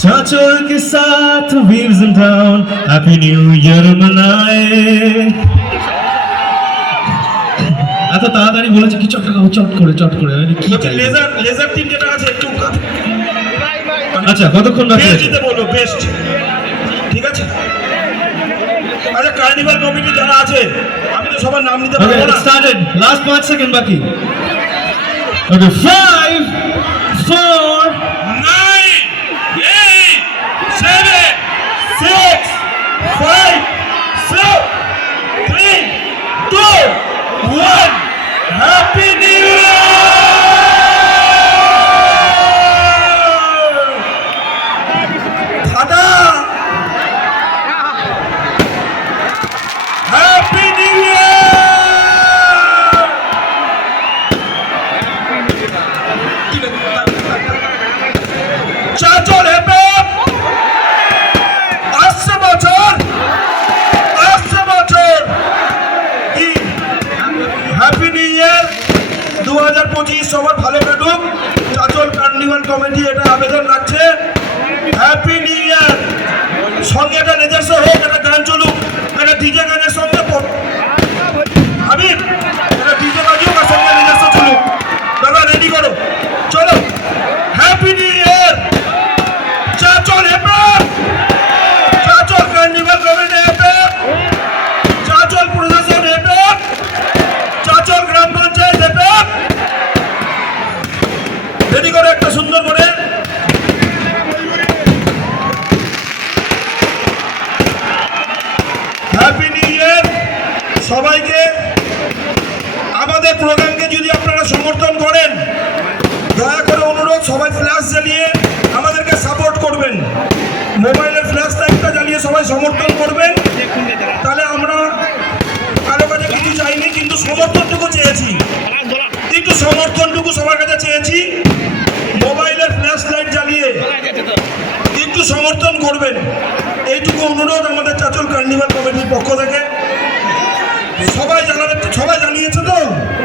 चाचों के साथ wheels in town happy new year मनाए এত তাড়াতাড়ি বলেছে কি চট করে আমি কি চাই লেজার টিম যেটা আছে একটু আচ্ছা কতক্ষণ বাকি আছে বেস্ট বলো বেস্ট ঠিক আছে আচ্ছা কার্নিভাল কমিটি যারা আছে আমি তো সবার নাম নিতে পারবো না স্টার্টেড লাস্ট 5 সেকেন্ড বাকি ওকে 5 4 9 8 7 6 5 4 3 2 1 হ্যাপি নিউ ইয়ার দাদা happy new year Chanchal happy আসছে বছর হ্যাপি নিউ ইয়ার 2025 সবার ভালো কাটুক চাচল কার্নিভাল কমিটি এটা আবেদন রাখছে হ্যাপি নিউ ইয়ার সঙ্গে একটা নিজস্ব হোক একটা গান চলুক একটা ডিজে গানের সঙ্গে আমি একটা ডিজে বাজুক আর সঙ্গে নিজস্ব চলুক দাদা রেডি করো চলো happy new year Chanchal happy Chanchal carnival committee happy Chanchal প্রশাসন হ্যাপি চাচল গ্রাম পঞ্চায়েত হ্যাপি রেডি করো একটা সুন্দর করে হ্যাপি নিউ ইয়ার সবাইকে আমাদের প্রোগ্রামকে যদি আপনারা সমর্থন করেন দয়া করে অনুরোধ সবাই ফ্ল্যাশ জ্বালিয়ে আমাদেরকে সাপোর্ট করবেন মোবাইলের ফ্ল্যাশ লাইটটা জ্বালিয়ে সবাই সমর্থন করবেন তাহলে আমরা কারো কাছে কিছু চাইনি কিন্তু সমর্থনটুকু চেয়েছি একটু সমর্থনটুকু সবার কাছে চেয়েছি মোবাইলের ফ্ল্যাশ লাইট জ্বালিয়ে একটু সমর্থন করবেন এইটুকু অনুরোধ আমাদের চাচল কার্নিভাল কমিটির পক্ষ থেকে সবাই